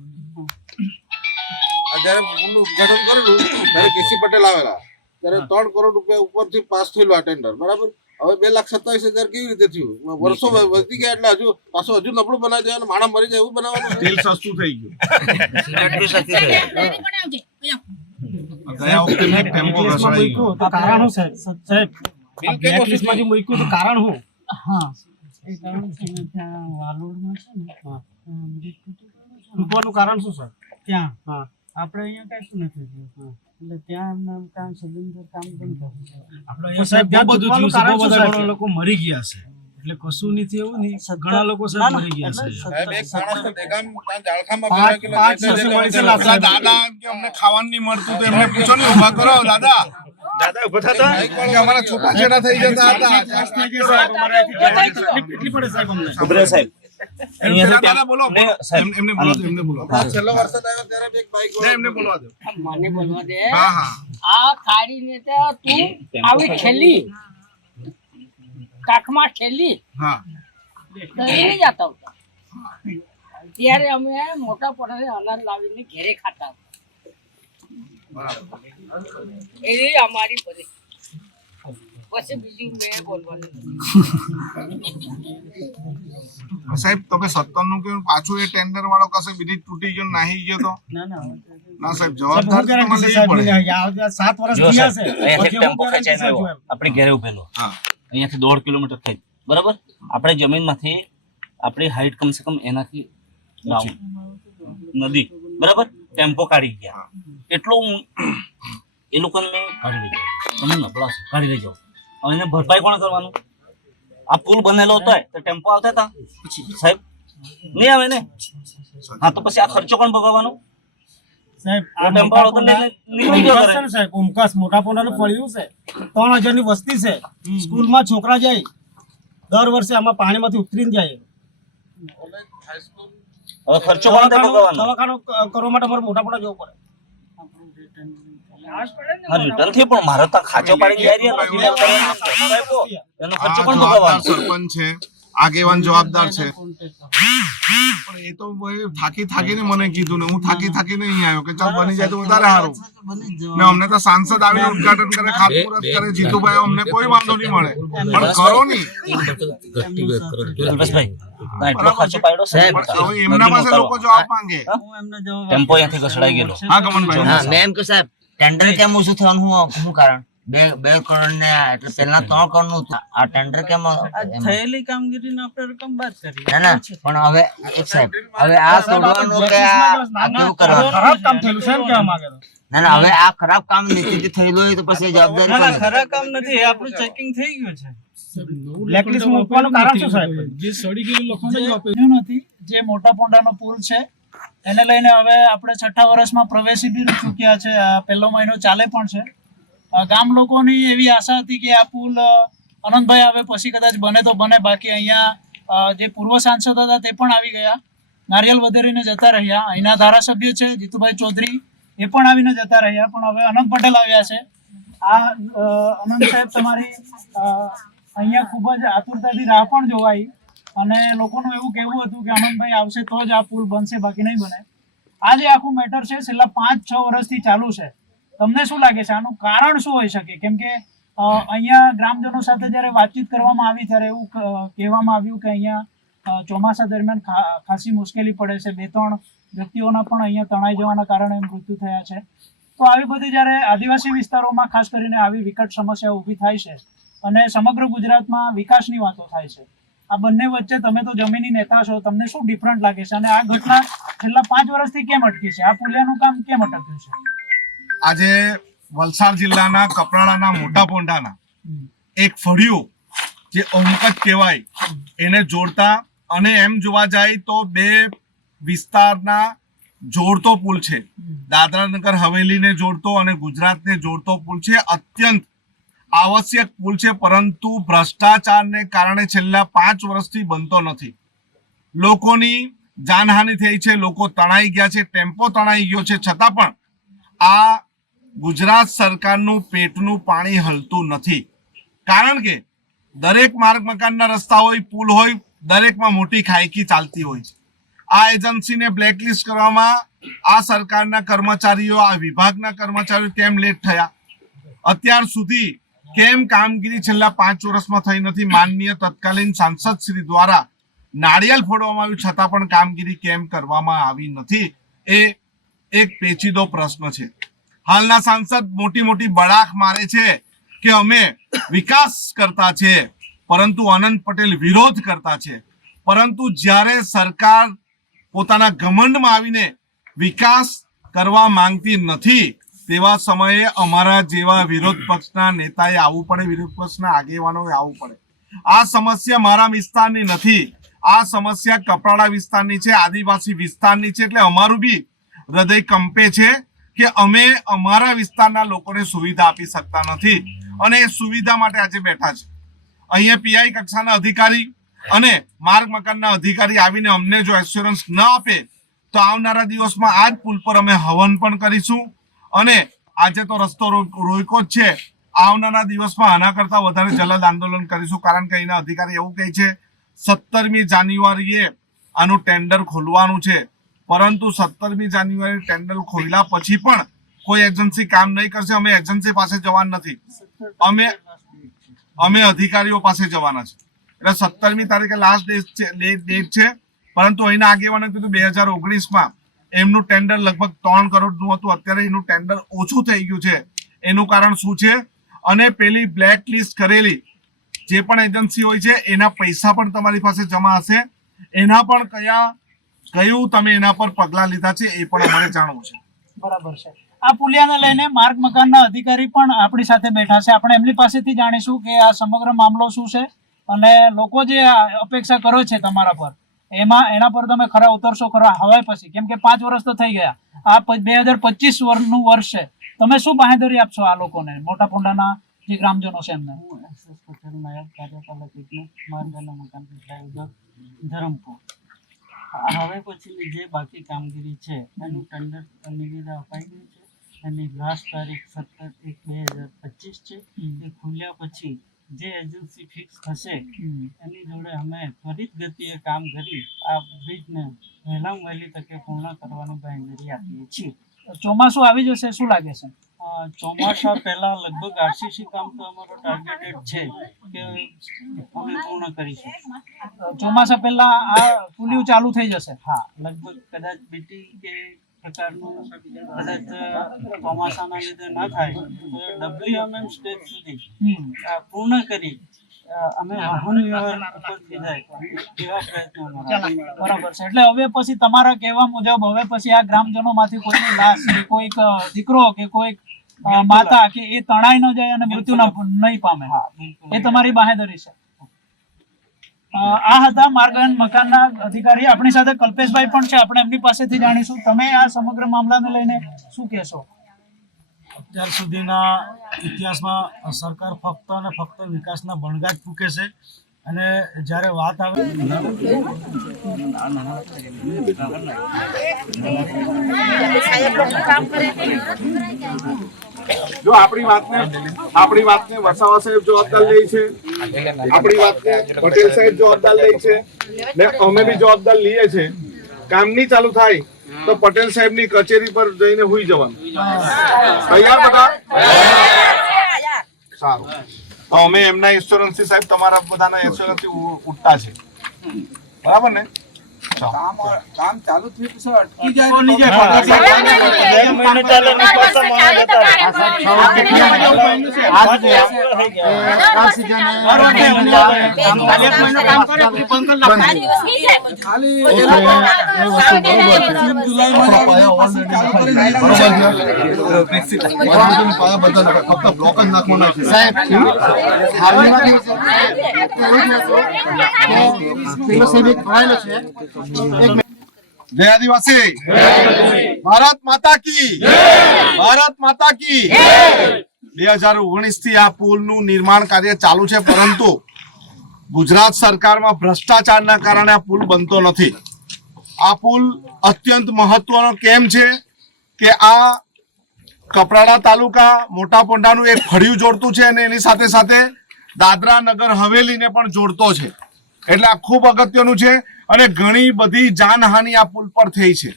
જયારે પુલનું ઉદઘાટન કરેલું ત્યારે કેસી પટેલ આવેલા ત્યારે 3 કરોડ રૂપિયા ઉપરથી પાસ થયેલું આ ટેન્ડર, બરાબર? હવે 2,27,000 કેવી રીતે થયું? વર્ષો વધી ગયા એટલે હજુ નબળું બનાવી દેવાનું, માણસ મરી જાય એવું બનાવવાનું. તેલ સસ્તું થઈ ગયું. ગયા વખતે મેં ટેમ્પો ઘસડાઈ ગયો. કારણ શું સાહેબ? બ્લેકલિસ્ટમાંથી મૂક્યું તો કારણ શું? હા, તૂટવાનું કારણ શું સર? ત્યાં હા, આપણે અહીંયા કઈ શું નથી થયું એટલે ત્યાં કામ સદંતર કામ બંધ થયું. સાહેબ બહુ બધું થયું છે, બહુ બધા લોકો મરી ગયા છે. એટલે કશું નથી એવું નહીં, ઘણા લોકો સાહેબ મરી ગયા છે. સાહેબ એક માણસ તો દેગામ ત્યાં જાળખામાં પાંચ બેઠા કે દિવસે મળી છે લાપસી. આપણા દાદા એમ કે અમને ખાવાનું નહીં મળતું તો એમને પૂછો ને ઊભા કરો દાદા કે અમારા છૂટાછેડા થઈ જતા હતા. દાદા બોલો એમને બોલો એમને બોલો છેલ્લો વરસાદ આવ્યો ત્યારે એક બાઈક એમને બોલવા દો. મને બોલવા દે. હા હા આ ખાડીને તો તું આવી ઠેલી કાખમાં ઠેલી હા નહીં જતા હતા. ત્યારે અમે મોટા પોતાને અનાજ લાવીને ઘેરે ખાતા હતા. એ અમારી પરિસ્થિતિ. પછી બીજું મેં બોલવાનું. સાહેબ તમે 17 નું કેવું પાછું એ ટેન્ડર વાળો કશે બીજી તૂટી ગયો નાહી ગયો તો ના સાહેબ જવાબદાર તો તમારે લેવી પડે. 7 વર્ષ થયા છે. અહીંયાથી ટેમ્પો ખેંચાઈને આવ્યો આપણી ઘરે ઉભેલો અહીંયાથી 1.5 કિલોમીટર થઈ બરાબર. આપણે જમીનમાંથી આપણી હાઈટ કમસે કમ એનાથી ડાઉન નદી બરાબર ટેમ્પો કાઢી ગયા એટલો એ લોકોને મેં કાઢી લીધો. તમે નબળા છો કાઢી લેજો. હવે એને ભરપાઈ કોણ કરવાનું? આ પુલ બનેલો હતો તો ટેમ્પો આવતા હતા સાહેબ નહીં આવે ને. હા તો પછી આ ખર્ચો કોણ ભોગવવાનો? સાહેબ આ ટેમ્પો વાળો તો નીકળી ગયો ઘરે. સાહેબ ઓમકાસ મોટા પોંડાનું ફળ્યું છે, 3000 ની વસ્તી છે, સ્કૂલમાં છોકરા જાય દર વર્ષે આમાં પાણીમાંથી ઉતરીને જાય. હવે ખર્ચો કોણ ભોગવવાનો? દવાખાનું કરવા માટે અમારે મોટા પોંડા જવું પડે. હા રિટર્ન થી પણ મારે તો ખાચો પાડી જાય રહ્યા નથી લેવા કરવાનો. એનો ખર્ચો કોણ જવાબદાર ભોગવવાનો? સરપંચ છે આગેવાન જવાબદાર છે પણ એ તો ભાઈ થાકી થાકીને મને કીધું ને હું થાકી થાકીને અહીં આવ્યો કે ચાલ બની જાય તો વધારે સારું. ને અમને તો સાંસદ આવીને ઉદઘાટન કરે ખાતમુહૂર્ત કરે જીતુભાઈ અમને કોઈ વાંધો નહીં મળે પણ કરો નહીં. કલ્પેશભાઈ એટલો ખર્ચો પાડ્યો સાહેબ. હવે એમના પાસે લોકો જવાબ માંગે. ટેમ્પો અહીંયાથી ઘસડાઈ ગયેલો. હા કમનભાઈ હા મેં એમ કે સાહેબ ટેન્ડર કેમ ઓછું થવાનું શું કારણ? 2 કરોડ ને એટલે પહેલા 3 કરોડ નું હતું. આ ટેન્ડર કેમ થયેલી કામગીરીને આપણે રકમ બાદ કરી. ના પણ હવે એક સાહેબ હવે આ તોડવાનું કે આ કેવું કરવાનું? ખરાબ કામ થયેલું છે એમ કહેવા માંગે છે. ના હવે આ ખરાબ કામ નીતિથી થયેલું હોય તો પછી જવાબદારી કોની? ખરા કામ નથી, એ આપણું ચેકિંગ થઈ ગયું છે. બ્લેકલિસ્ટ મૂકવાનું કારણ શું સાહેબ? જે સડી ગયેલું લોકોને જ આપ્યું નથી. જે મોટા પોંડાનો પુલ છે એને લઈને હવે આપણે 6ઠ્ઠા વર્ષમાં પ્રવેશી બી ચૂક્યા છે. આ પહેલો મહિનો ચાલે પણ છે. ગામ લોકોની એવી આશા હતી કે આ પુલ અનંતભાઈ આવે પછી કદાચ બને તો બને, બાકી અહીંયા જે પૂર્વ સાંસદ હતા તે પણ આવી ગયા, નારિયેલ વધેરીને જતા રહ્યા. અહીંના ધારાસભ્ય છે જીતુભાઈ ચૌધરી એ પણ આવીને જતા રહ્યા, પણ હવે અનંત પટેલ આવ્યા છે. આ અનંત સાહેબ તમારી અહીંયા ખૂબ જ આતુરતાથી રાહ પણ જોવાઈ અને લોકોનું એવું કહેવું હતું કે અનંતભાઈ આવશે તો જ આ પુલ બનશે, બાકી નહીં બને. આ જે આખું મેટર છે છેલ્લા 5-6 વર્ષથી ચાલુ છે. તમને શું લાગે છે આનું કારણ શું હોઈ શકે? કેમ કે અહીંયા ગ્રામજનો સાથે જ્યારે વાતચીત કરવામાં આવી ત્યારે એવું કહેવામાં આવ્યું કે અહીંયા ચોમાસા દરમિયાન ખાસી મુશ્કેલી પડે છે. 2-3 વ્યક્તિઓના પણ અહીંયા તણાઈ જવાના કારણે મૃત્યુ થયા છે. તો આવી બધી જ્યારે આદિવાસી વિસ્તારોમાં ખાસ કરીને આવી વિકટ સમસ્યા ઊભી થાય છે અને સમગ્ર ગુજરાતમાં વિકાસની વાતો થાય છે, આ બંને વચ્ચે તમે તો જમીની નેતા છો, તમને શું ડિફરન્ટ લાગે છે અને આ ઘટના છેલ્લા 5 વર્ષથી કેમ અટકી છે? આ પુલિયાનું કામ કેમ અટક્યું છે? આજે વલસાડ જિલ્લાના કપરાડાના મોટા પોંડાના એક ફળિયું જે ઓમકત કહેવાય એને જોડતા અને એમ જોવા જાય તો 2 વિસ્તારના જોડતો પુલ છે. દાદરા નગર હવેલીને જોડતો અને ગુજરાતને જોડતો પુલ છે. અત્યંત આવશ્યક પુલ છે, પરંતુ ભ્રષ્ટાચારને કારણે છેલ્લા 5 વર્ષથી બનતો નથી. લોકોની જાનહાનિ થઈ છે, લોકો તણાઈ ગયા છે, ટેમ્પો તણાઈ ગયો છે, છતાં પણ આ ગુજરાત સરકારનું પેટનું પાણી હલતું નથી. કારણ કે દરેક માર્ગ મકાનના રસ્તા હોય, પુલ હોય, દરેકમાં મોટી ખાઈકી ચાલતી હોય છે. આ એજન્સીને બ્લેકલિસ્ટ કરવામાં આ સરકારના કર્મચારીઓ, આ વિભાગના કર્મચારીઓ કેમ લેટ થયા? અત્યાર સુધી કેમ કામગીરી છેલ્લા 5 વર્ષમાં થઈ નથી? માનનીય તત્કાલીન સાંસદ શ્રી દ્વારા નાળિયેર ફોડવામાં આવ્યું છતાં પણ કામગીરી કેમ કરવામાં આવી નથી? એ એક પેચીદો પ્રશ્ન છે. હાલના સાંસદ મોટી મોટી બડાખ મારે છે કે અમે વિકાસ કરતા છે, પરંતુ અનંત પટેલ વિરોધ કરતા છે. પરંતુ જ્યારે સરકાર પોતાના ઘમંડમાં આવીને વિકાસ કરવા માંગતી નથી તેવા સમયે અમારા જેવા વિરોધ પક્ષના નેતાએ આવવું પડે, વિરોધ પક્ષના આગેવાનોએ આવવું પડે. આ સમસ્યા મારા વિસ્તારની નથી, આ સમસ્યા કપરાડા વિસ્તારની છે, આદિવાસી વિસ્તારની છે. એટલે અમારું બી હૃદય કંપે છે કે અમે અમારા વિસ્તારના લોકોને સુવિધા આપી શકતા નથી અને એ સુવિધા માટે આજે બેઠા છે. અહીંયા પીઆઈ કક્ષાના અધિકારી અને માર્ગ મકાનના અધિકારી આવીને અમને જો એશ્યોરન્સ ન આપે તો આવનારા દિવસમાં આ જ પુલ પર અમે હવન પણ કરીશું અને આજે તો રસ્તો રોક્યો જ છે, આવનારા દિવસમાં આના કરતા વધારે જલદ આંદોલન કરીશું. કારણ કે અહીંના અધિકારી એવું કહે છે 17મી જાન્યુઆરીએ આનું ટેન્ડર ખોલવાનું છે, પરંતુ 17મી જાન્યુઆરી ટેન્ડર ખોલ્યા પછી પણ કોઈ એજન્સી કામ નહીં કરશે. અમે એજન્સી પાસે જવાના નથી, અમે અધિકારીઓ પાસે જવાના છે. એટલે 17મી તારીખે લાસ્ટ ડેટ છે, પરંતુ અહીંના આગેવાને કીધું 2019માં એમનું ટેન્ડર લગભગ 3 કરોડનું હતું, અત્યારે એનું ટેન્ડર ઓછું થઈ ગયું છે. એનું કારણ શું છે? અને પેલી બ્લેક લિસ્ટ કરેલી જે પણ એજન્સી હોય છે એના પૈસા પણ તમારી પાસે જમા હશે, એના પણ કયું તમે એના પર પગલા લીધા છે એ પણ અમારે જાણવું છે. બરાબર છે. આ પુલિયાને લઈને માર્ગ મકાનના અધિકારી પણ આપણી સાથે બેઠા છે. આપણે એમની પાસેથી જાણીશું કે આ સમગ્ર મામલો શું છે અને લોકો જે અપેક્ષા કરો છે તમારા પર એના પર તમે ખરા ઉતરશો ખરા હવે પછી, કેમ કે 5 વર્ષ તો થઈ ગયા, આ 2025 નું વર્ષ છે. તમે શું બાંહેધરી આપશો આ લોકોને, મોટા પોંડાના જે ગ્રામજનો છે એમને? નાયબ કાર્યપાલક માર્ગ અને મકાન ધરમપુર. હવે પછીની જે બાકી કામગીરી છે એનું ટેન્ડર નિવેદન અપાઈ ગયું છે. એની લાસ્ટ તારીખ 17/1/2025 છે. એ ખુલ્યા પછી જે એજન્સી ફિક્સ થશે એની જોડે અમે ત્વરિત ગતિએ કામ કરી આ બ્રિજને વહેલામાં વહેલી તકે પૂર્ણ કરવાની બાંહેધરી આપીએ છીએ. ચોમાસું આવી જશે શું લાગે છે? ચોમાસા પહેલા લગભગ આરસીસી કામ તો અમારો ટાર્ગેટેડ છે કે અમે પૂર્ણ કરીશું. ચોમાસા પહેલા આ પુલિયું ચાલુ થઈ જશે? હા, લગભગ કદાચ બીટી કે પ્રકારનું કદાચ ચોમાસાના લીધે ન થાય તો WMM સ્ટેજ સુધી પૂર્ણ કરી અમે વાહન વ્યવહાર ઉપરથી જાય એવા પ્રયત્નો બરાબર છે. એટલે હવે પછી તમારા કહેવા મુજબ હવે પછી આ ગ્રામજનોમાંથી કોઈની લાશ કે કોઈક દીકરો કે કોઈક માતા કે એ તણાઈ ન જાય અને મૃત્યુ નહીં પામે, એ તમારી બાંહેધરી છે. આ હતા માર્ગ અને મકાનના અધિકારી. આપણી સાથે કલ્પેશભાઈ પણ છે, આપણે એમની પાસેથી જાણીશું. તમે આ સમગ્ર મામલાને લઈને શું કહેશો? અત્યાર સુધીના ઇતિહાસમાં સરકાર ફક્ત અને ફક્ત વિકાસના બણગાટ ફૂંકે છે અને જ્યારે વાત આવે જો આપણી વાતને વસાવા સાહેબ જવાબદાર લે છે, આપણી વાતને પટેલ સાહેબ જવાબદાર લે છે ને અમે બી જવાબદાર લઈએ છે. કામ નહીં ચાલુ થાય તો પટેલ સાહેબ ની કચેરી પર જઈને હુઈ જવાનું. તૈયાર બધા? સારું. તો અમે એમના ઇન્સ્યોરન્સ થી સાહેબ તમારા બધાના ઇન્સ્યોરન્સ થી ઉઠતા છે, બરાબર ને? કામ ચાલુ થયું તો અટકી જાય જય આદિવાસી, ભારત માતા કી, ભારત માતા કી. 2019 થી આ પુલનું નિર્માણ કાર્ય ચાલુ છે, પરંતુ ગુજરાત સરકારમાં ભ્રષ્ટાચારના કારણે આ પુલ બનતો નથી. આ પુલ અત્યંત મહત્વનો કેમ છે કે આ કપરાડા તાલુકા મોટા પોંડાનું એક ફળિયું જોડતું છે અને એની સાથે સાથે દાદરા નગર હવેલીને પણ જોડતો છે. એટલે આ ખૂબ અગત્યનું છે અને ઘણી બધી જાનહાનિ આ પુલ પર થઈ છે.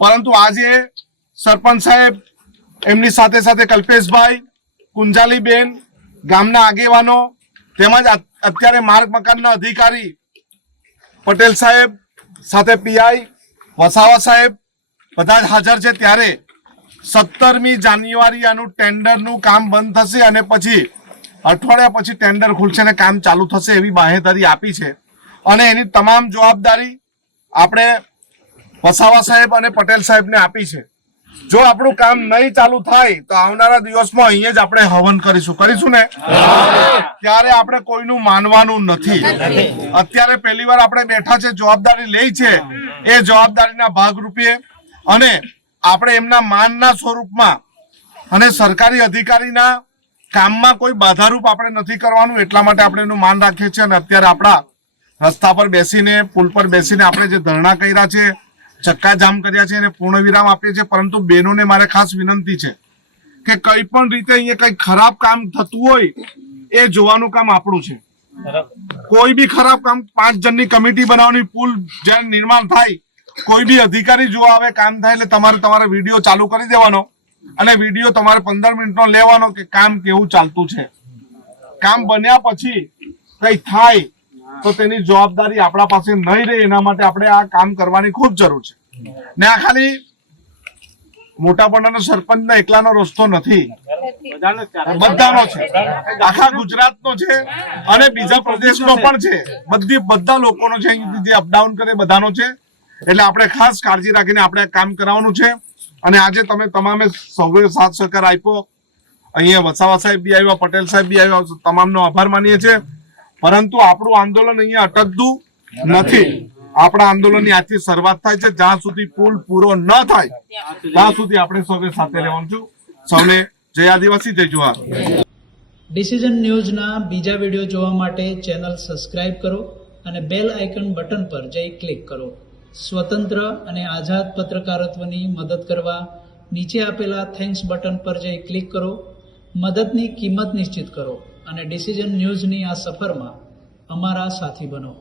પરંતુ આજે સરપંચ સાહેબ, એમની સાથે સાથે કલ્પેશભાઈ, કુંજાલીબેન, ગામના આગેવાનો તેમજ અત્યારે માર્ગ મકાનના અધિકારી પટેલ સાહેબ સાથે પીઆઈ વસાવા સાહેબ બધા જ હાજર છે. ત્યારે 17મી જાન્યુઆરી આનું ટેન્ડરનું કામ બંધ થશે અને પછી અઠવાડિયા પછી ટેન્ડર ખુલશે અને કામ ચાલુ થશે એવી બાંહેધરી આપી છે. અને એની તમામ જવાબદારી આપણે વસાવા સાહેબ અને પટેલ સાહેબને આપી છે. જો આપણું કામ નહીં ચાલુ થાય તો આવનારા દિવસમાં અહીંયા જ આપણે હવન કરીશું ને ત્યારે આપણે કોઈનું માનવાનું નથી. અત્યારે પહેલી વાર આપણે બેઠા છે, જવાબદારી લઈ છે, એ જવાબદારીના ભાગરૂપે અને આપણે એમના માનના સ્વરૂપમાં અને સરકારી અધિકારીના કામમાં કોઈ બાધારૂપ આપણે નથી કરવાનું, એટલા માટે આપણે એનું માન રાખીએ છીએ. અને અત્યારે આપણા રસ્તા પર બેસીને, પુલ પર બેસીને આપણે જે ધરણા કર્યા છે, ચક્કાજામ કર્યા છે, એને પૂર્ણ વિરામ આપીએ છીએ. પરંતુ બહેનોને મારે ખાસ વિનંતી છે કે કઈ પણ રીતે અહીંયા કઈ ખરાબ કામ થતું હોય એ જોવાનું કામ આપણું છે. કોઈ બી ખરાબ કામ 5 જણની કમિટી બનાવવાની, પુલ જ્યારે નિર્માણ થાય, કોઈ બી અધિકારી જોવા આવે, કામ થાય એટલે તમારે વિડીયો ચાલુ કરી દેવાનો અને વિડીયો તમારે 15 મિનિટનો લેવાનો કે કામ કેવું ચાલતું છે. કામ બન્યા પછી કઈ થાય તો તેની જવાબદારી આપણા પાસે નહીં રહે, એના માટે આપણે આ કામ કરવાની ખૂબ જરૂર છે. ને આ ખાલી મોટાપણાના સરપંચના એકલાનો રસ્તો નથી, બધાનો છે, આખા ગુજરાતનો છે અને બીજા પ્રદેશનો પણ છે, બધા લોકોનો છે, અહીંથી જે અપડાઉન કરે બધાનો છે. એટલે આપણે ખાસ કાળજી રાખીને આપણે કામ કરાવવાનું છે. અને આજે તમે તમામે સૌએ સાથ સહકાર આપ્યો, અહીંયા વસાવા સાહેબ બી આવ્યા, પટેલ સાહેબ બી આવ્યા, તમામનો આભાર માનીએ છીએ. પરંતુ આપણું આંદોલન અહીંયા અટકતું નથી. આપણા આંદોલનની આજથી શરૂઆત થાય છે. જ્યાં સુધી પુલ પૂરો ન થાય ત્યાં સુધી આપણે સૌએ સાથે રહેવાનું છું. સૌને જય આદિવાસી, જય જોહાર. ડિસિઝન ન્યૂઝના બીજા વિડીયો જોવા માટે ચેનલ સબસ્ક્રાઇબ કરો અને બેલ આઇકન બટન પર જઈ ક્લિક કરો. સ્વતંત્ર અને આઝાદ પત્રકારત્વની મદદ કરવા નીચે આપેલા થેન્ક્સ બટન પર જઈ ક્લિક કરો. મદદની કિંમત નિશ્ચિત કરો અને ડિસિઝન ન્યૂઝની આ સફરમાં અમારા સાથી બનો.